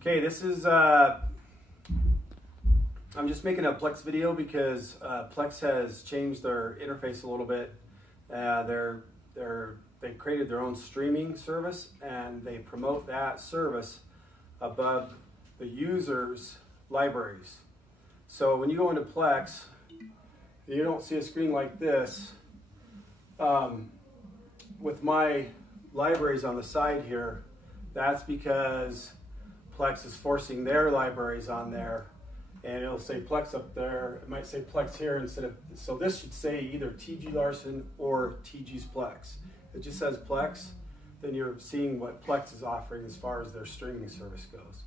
Okay, this is, I'm just making a Plex video because Plex has changed their interface a little bit. They created their own streaming service and they promote that service above the user's libraries. So when you go into Plex, you don't see a screen like this with my libraries on the side here. That's because Plex is forcing their libraries on there, and it'll say Plex up there. It might say Plex here instead of, so this should say either TG Larson or TG's Plex. If it just says Plex, then you're seeing what Plex is offering as far as their streaming service goes.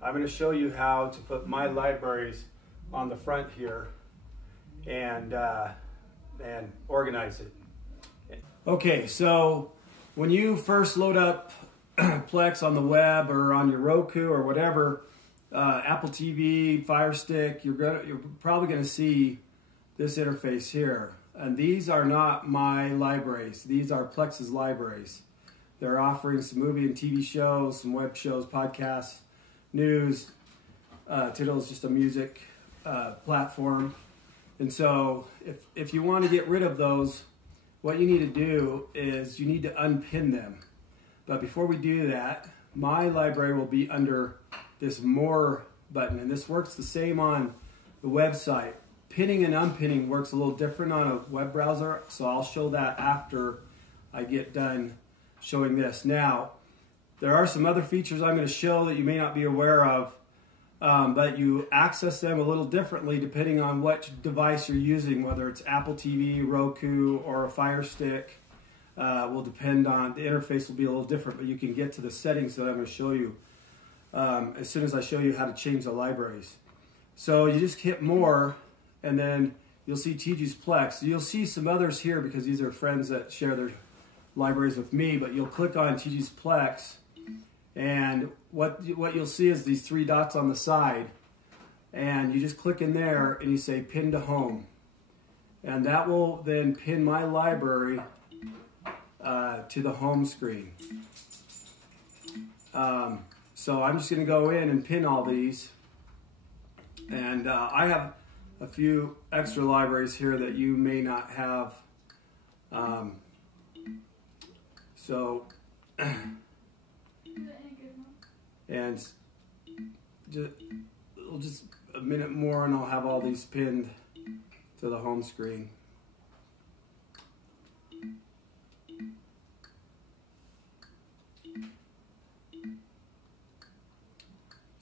I'm going to show you how to put my libraries on the front here and organize it. Okay, so when you first load up Plex on the web or on your Roku or whatever, Apple TV, Fire Stick, you're probably going to see this interface here. And these are not my libraries. These are Plex's libraries. They're offering some movie and TV shows, some web shows, podcasts, news. Tidal is just a music platform. And so if you want to get rid of those, what you need to do is you need to unpin them. But before we do that, my library will be under this More button, and this works the same on the website. Pinning and unpinning works a little different on a web browser, so I'll show that after I get done showing this. Now, there are some other features I'm going to show that you may not be aware of, but you access them a little differently depending on what device you're using, whether it's Apple TV, Roku, or a Fire Stick. Will depend on, the interface will be a little different, but you can get to the settings that I'm going to show you as soon as I show you how to change the libraries. So you just hit More, and then you'll see TG's Plex. You'll see some others here because these are friends that share their libraries with me, but you'll click on TG's Plex, and what you'll see is these three dots on the side, and you just click in there and you say Pin to Home, and that will then pin my library to the home screen. So I'm just going to go in and pin all these, and I have a few extra libraries here that you may not have. And just a minute more and I'll have all these pinned to the home screen.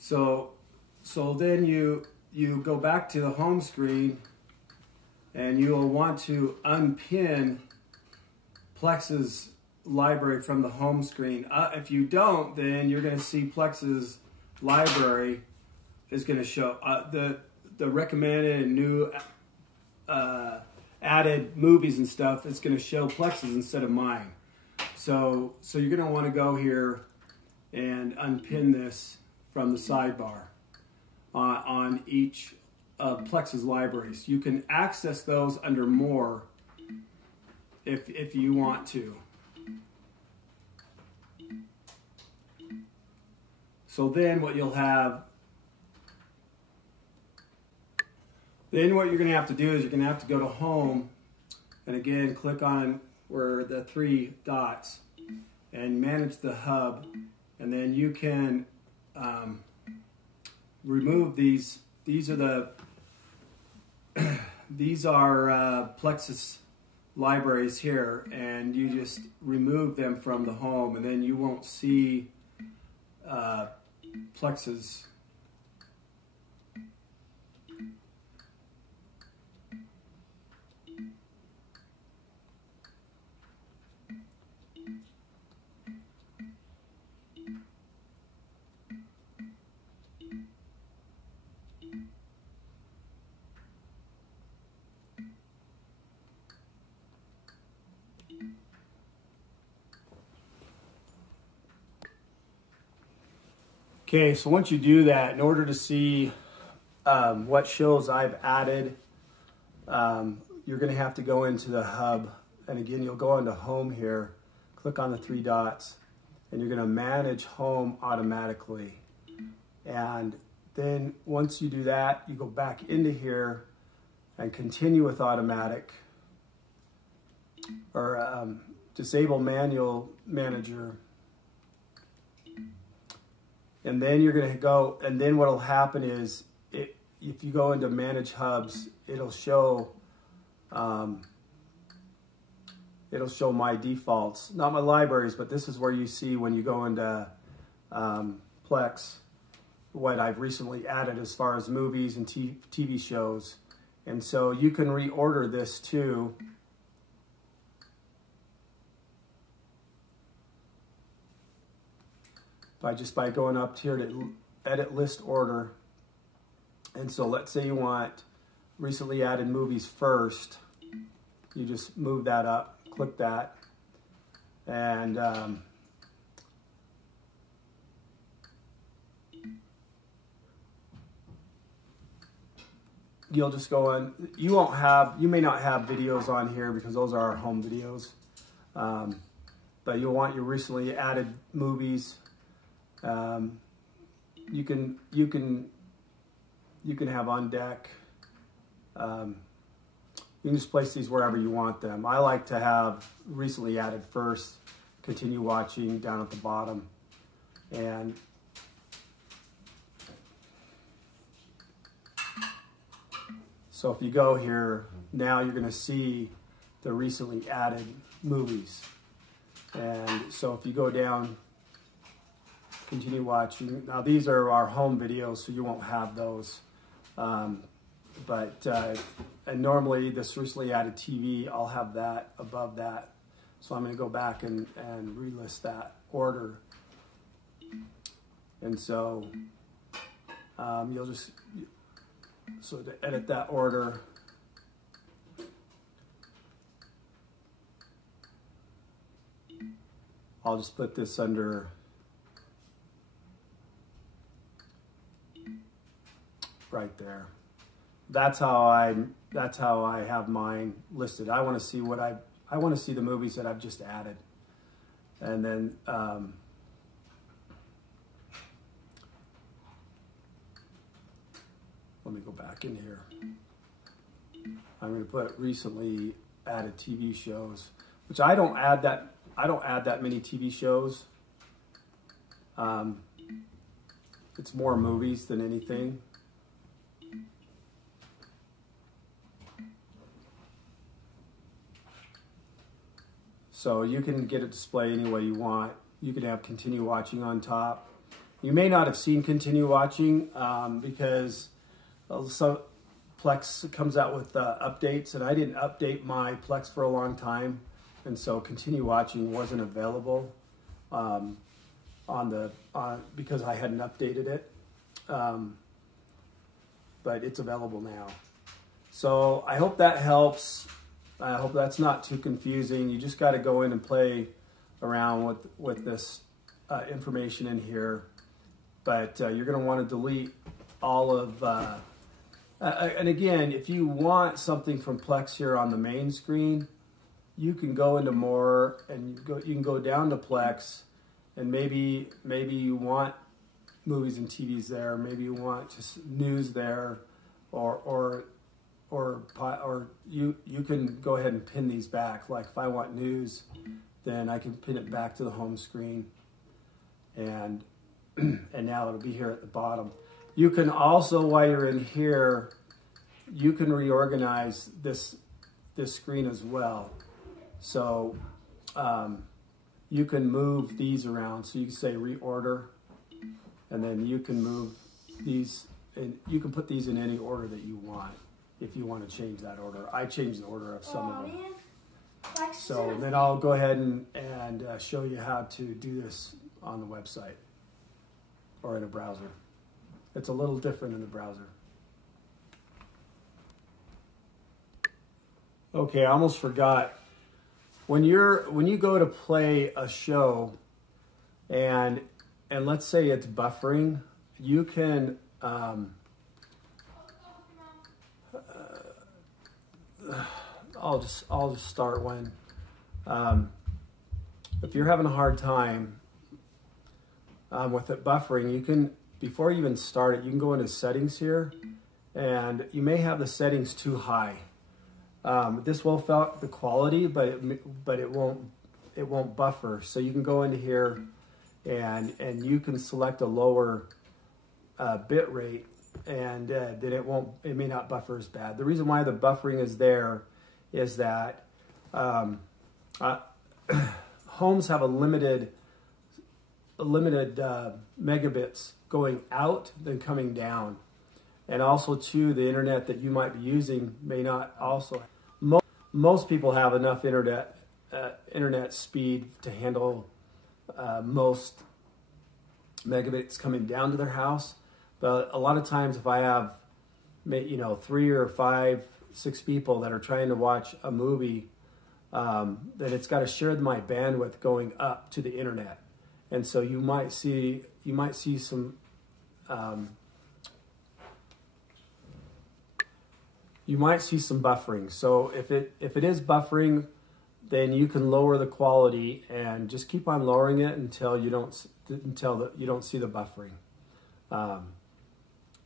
So then you go back to the home screen and you will want to unpin Plex's library from the home screen. If you don't, then you're going to see Plex's library is going to show the recommended and new added movies and stuff. It's going to show Plex's instead of mine. So you're going to want to go here and unpin this from the sidebar on each of Plex's libraries. You can access those under More if you want to. So then what you'll have, then what you're going to have to do is you're going to have to go to Home and again click on where the three dots and manage the hub, and then you can remove these. These are Plex's libraries here, and you just remove them from the home, and then you won't see Plex's Okay, so once you do that, in order to see what shows I've added, you're going to have to go into the hub. And again, you'll go into Home here, click on the three dots, and you're going to manage Home automatically. And then once you do that, you go back into here and continue with automatic, or disable manual manager. And then you're going to go, and then what will happen is, if you go into manage hubs, it'll show my defaults, not my libraries, but this is where you see when you go into Plex what I've recently added as far as movies and TV shows. And so you can reorder this too. By going up here to edit list order. And so let's say you want recently added movies first. You just move that up, click that, and you'll just go in. You may not have videos on here because those are our home videos, but you'll want your recently added movies. You can have on deck. You can just place these wherever you want them. I like to have recently added first, continue watching down at the bottom. And so if you go here, now you're going to see the recently added movies. And so if you go down, continue watching. Now these are our home videos, so you won't have those. And normally this recently added TV, I'll have that above that. So I'm going to go back and relist that order. And so you'll just, so to edit that order, I'll just put this under right there. That's how I have mine listed. I want to see I want to see the movies that I've just added. And then let me go back in here. I'm going to put recently added TV shows, which I don't add that many TV shows. It's more movies than anything. So you can get a display any way you want. You can have continue watching on top. You may not have seen continue watching because some Plex comes out with updates, and I didn't update my Plex for a long time, and so continue watching wasn't available because I hadn't updated it. But it's available now. So I hope that helps. I hope that's not too confusing. You just got to go in and play around with this information in here. But you're going to want to delete all of... and again, if you want something from Plex here on the main screen, you can go into more, and you can go down to Plex, and maybe you want movies and TVs there. Maybe you want just news there, or you can go ahead and pin these back. Like if I want news, then I can pin it back to the home screen, and now it'll be here at the bottom. You can also, while you're in here, you can reorganize this screen as well. So you can move these around. So you can say reorder, and then you can move these, and you can put these in any order that you want. If you want to change that order. I changed the order of some of them. So then I'll go ahead and show you how to do this on the website or in a browser. It's a little different in the browser. Okay, I almost forgot. When you go to play a show and let's say it's buffering, you can I'll just start one. If you're having a hard time with it buffering, before you even start it, you can go into settings here, and you may have the settings too high. This will affect the quality, but it won't buffer. So you can go into here, and you can select a lower bit rate, and then it may not buffer as bad. The reason why the buffering is there is that homes have a limited megabits going out than coming down, and also too the internet that you might be using may not also. Most people have enough internet speed to handle most megabits coming down to their house, but a lot of times if I have 3 or 5, 6 people that are trying to watch a movie, then it's got to share my bandwidth going up to the internet, and so you might see some buffering. So if it is buffering, then you can lower the quality and just keep on lowering it until you don't see the buffering.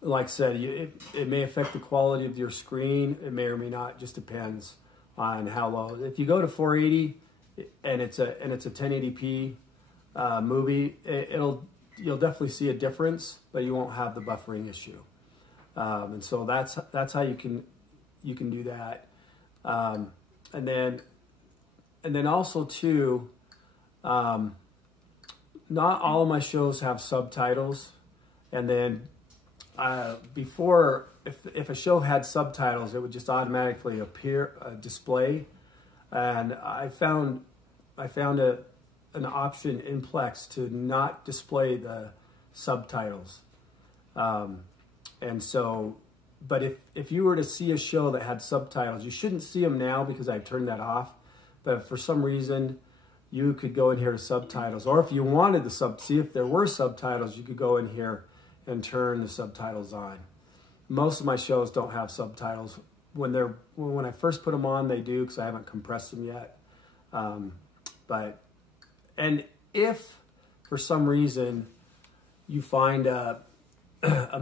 Like I said, it may affect the quality of your screen. It may or may not. Just depends on how low. If you go to 480 and it's a 1080p movie, you'll definitely see a difference, but you won't have the buffering issue. And so that's how you can do that. And then also too, not all of my shows have subtitles. And then before, if a show had subtitles, it would just automatically display. And I found an option in Plex to not display the subtitles. And so, but if you were to see a show that had subtitles, you shouldn't see them now because I've turned that off. But for some reason, you could go in here to subtitles. Or if you wanted see if there were subtitles, you could go in here and turn the subtitles on. Most of my shows don't have subtitles. When I first put them on, they do, because I haven't compressed them yet. And if for some reason you find a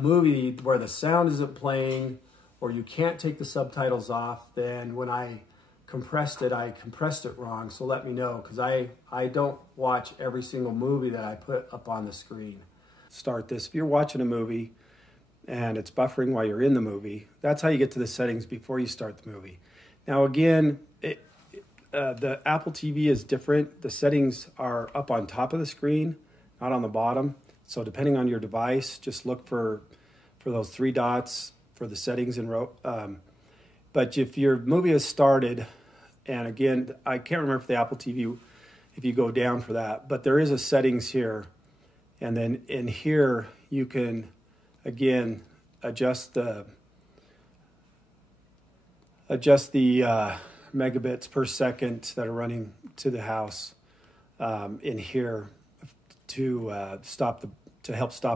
movie where the sound isn't playing, or you can't take the subtitles off, then when I compressed it wrong. So let me know, because I don't watch every single movie that I put up on the screen. Start this. If you're watching a movie and it's buffering while you're in the movie, that's how you get to the settings before you start the movie. Now again, the Apple TV is different. The settings are up on top of the screen, not on the bottom. So depending on your device, just look for those 3 dots for the settings in row. But if your movie has started, and again, I can't remember if the Apple TV, if you go down for that, but there is a settings here. And then in here, you can, again, adjust the megabits per second that are running to the house in here to help stop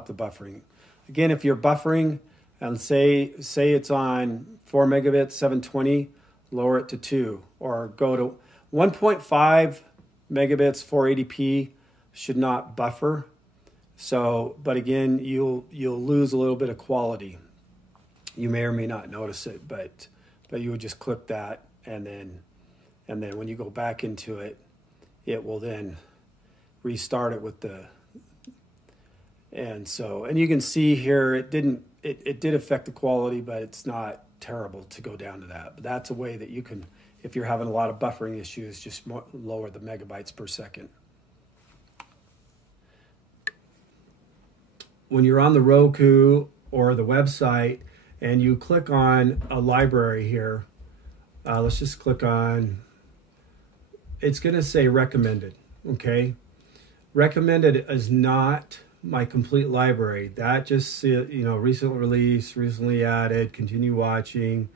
the buffering. Again, if you're buffering and say it's on 4 megabits, 720, lower it to 2, or go to 1.5 megabits, 480p should not buffer. So, but again, you'll lose a little bit of quality. You may or may not notice it, but you would just click that, and then when you go back into it, it will then restart it with the. And you can see here it did affect the quality, but it's not terrible to go down to that. But that's a way that you can, if you're having a lot of buffering issues, just lower the megabytes per second. When you're on the Roku or the website and you click on a library here, let's just click on, it's going to say recommended, okay? Recommended is not my complete library. That just, recent release, recently added, continue watching.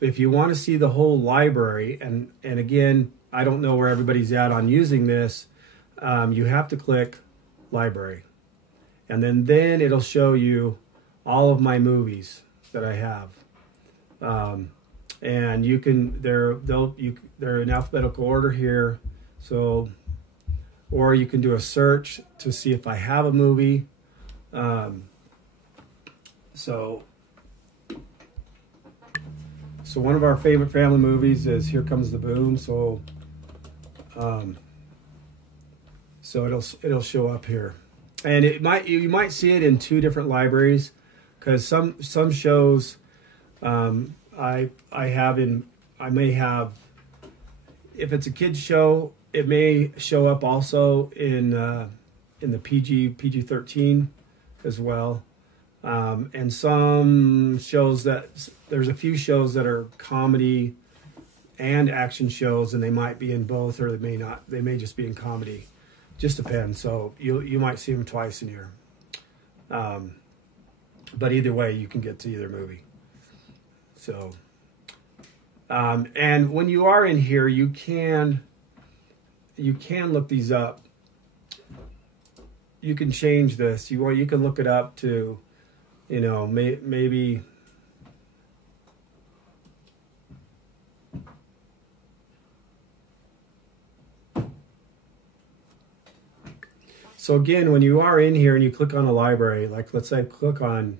If you want to see the whole library, and again, I don't know where everybody's at on using this, you have to click library. And then it'll show you all of my movies that I have. And you can, they're in alphabetical order here. So, or you can do a search to see if I have a movie. So one of our favorite family movies is Here Comes the Boom. So it'll show up here, and you might see it in two different libraries, because some shows I may have, if it's a kids show, it may show up also in the PG-13 as well. And some shows there's a few shows that are comedy and action shows, and they might be in both, or they may not. They may just be in comedy. Just depends. So you might see them twice in here. But either way, you can get to either movie. So, and when you are in here, you can look these up. You can change this. You can look it up to, maybe. So again, when you are in here and you click on a library, like let's say I click on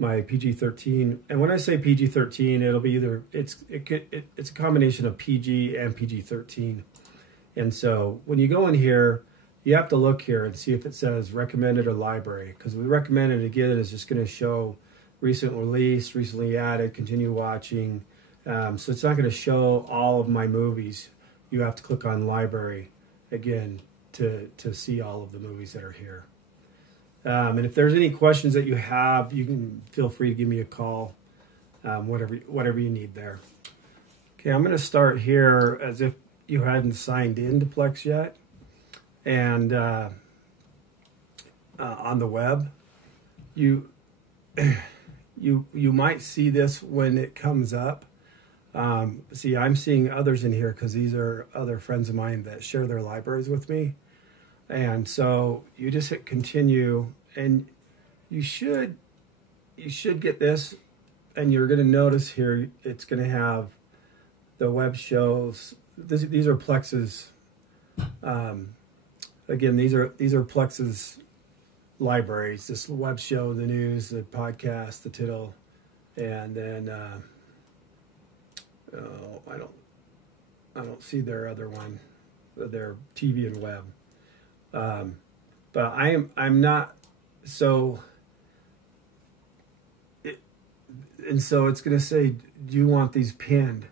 my PG-13, and when I say PG-13, it'll be either it's a combination of PG and PG-13. And so when you go in here, you have to look here and see if it says recommended or library, because we recommended, again, is just going to show recent release, recently added, continue watching. So it's not going to show all of my movies. You have to click on library again to see all of the movies that are here. And if there's any questions that you have, you can feel free to give me a call, whatever you need there. Okay, I'm going to start here as if you hadn't signed into Plex yet, and on the web, you might see this when it comes up. See, I'm seeing others in here because these are other friends of mine that share their libraries with me. And so you just hit continue, and you should get this, and you're going to notice here it's going to have the web shows. These are Plex's. Again, these are Plex's libraries. This web show, the news, the podcast, the tittle, and then I don't see their other one, their TV and web. But I'm not, so and so it's going to say, do you want these pinned?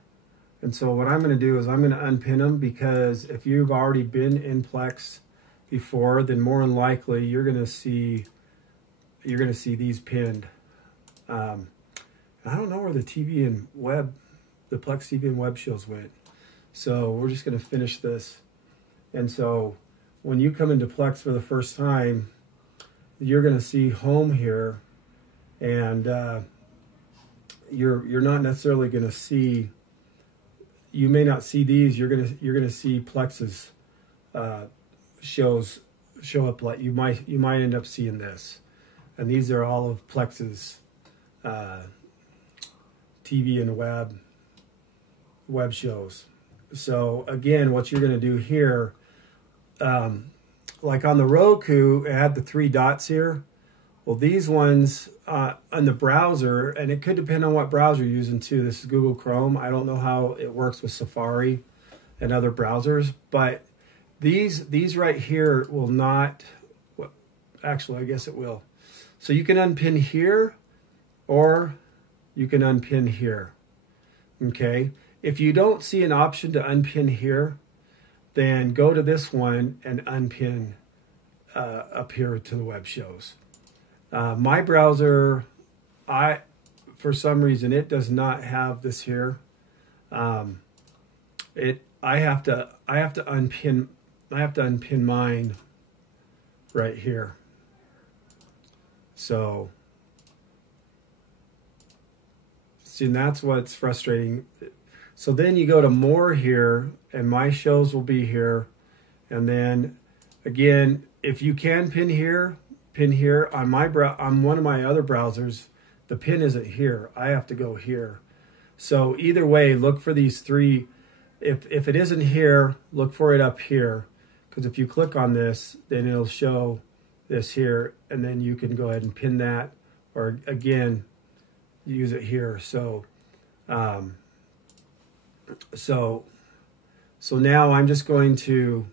And so what I'm going to do is I'm going to unpin them, because if you've already been in Plex before, then more than likely you're going to see these pinned. I don't know where the TV and web, the Plex TV and web shows went. So we're just going to finish this. And so when you come into Plex for the first time, you're going to see home here, and you're not necessarily going to see. You may not see these. You're gonna see Plex's shows show up. Like you might end up seeing this, and these are all of Plex's TV and web shows. So again, what you're gonna do here. Like on the Roku, it had the 3 dots here. Well, these ones on the browser, and it could depend on what browser you're using too. This is Google Chrome. I don't know how it works with Safari and other browsers, but these right here will not. Well, actually, I guess it will. So you can unpin here, or you can unpin here. Okay. If you don't see an option to unpin here, then go to this one and unpin up here to the web shows. My browser, for some reason, it does not have this here. I have to unpin mine right here. So, see, and that's what's frustrating. So then you go to more here, and my shows will be here. And then again, if you can pin here on on one of my other browsers, the pin isn't here. I have to go here. So either way, look for these 3. If it isn't here, look for it up here, because if you click on this, then it'll show this here, and then you can go ahead and pin that, or again, use it here. So, so now I'm just going to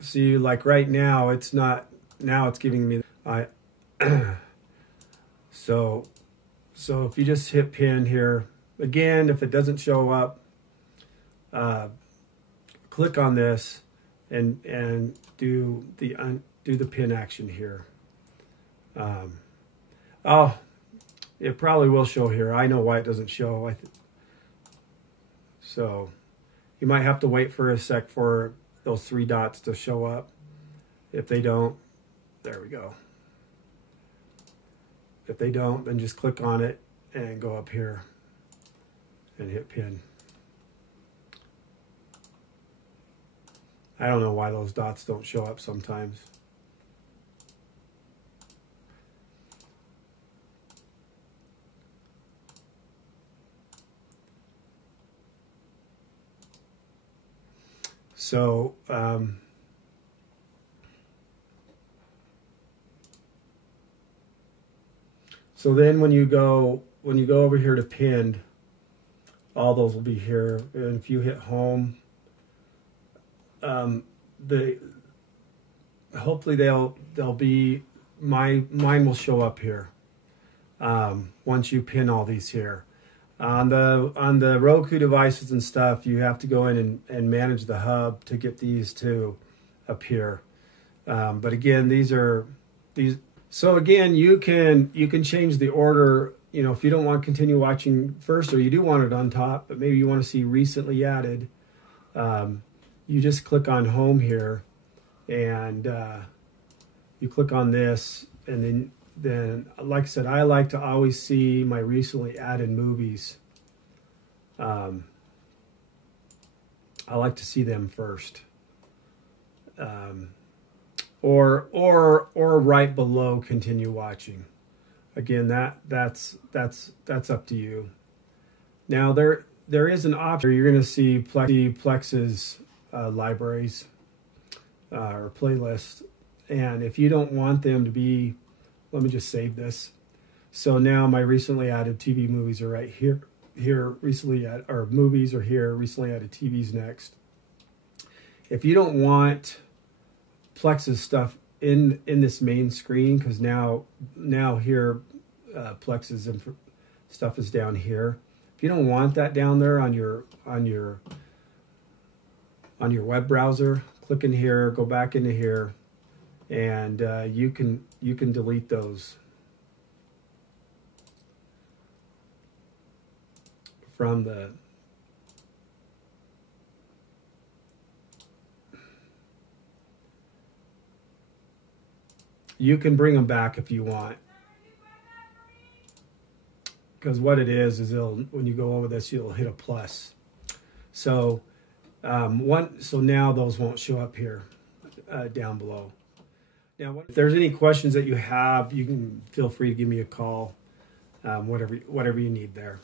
see, like right now, it's not, now it's giving me, so if you just hit pin here, again, if it doesn't show up, click on this and do the pin action here. Oh, it probably will show here. I know why it doesn't show. So you might have to wait for a sec for those 3 dots to show up. If they don't, there we go. If they don't, then just click on it and go up here and hit pin. I don't know why those dots don't show up sometimes. So, so then when you go over here to pinned, all those will be here. And if you hit home, hopefully they'll be, mine will show up here once you pin all these here. On the Roku devices and stuff, you have to go in and manage the hub to get these to appear. But again, these. So again, you can change the order. You know, if you don't want to continue watching first, or you do want it on top, but maybe you want to see recently added, you just click on home here, and you click on this, and then like I said, I like to always see my recently added movies. I like to see them first, or right below continue watching. Again, that's up to you. Now there is an option. You're going to see Plex's libraries or playlist, and if you don't want them to be, let me just save this. So now my recently added TV movies are right here. Recently added, or movies are here. Recently added TV's next. If you don't want Plex's stuff in this main screen, because now here Plex's stuff is down here. If you don't want that down there on your web browser, click in here, go back into here, and you can delete those from the you can bring them back if you want, because what it is when you go over this, you'll hit a plus. So so now those won't show up here down below. Now, if there's any questions that you have, you can feel free to give me a call, whatever you need there.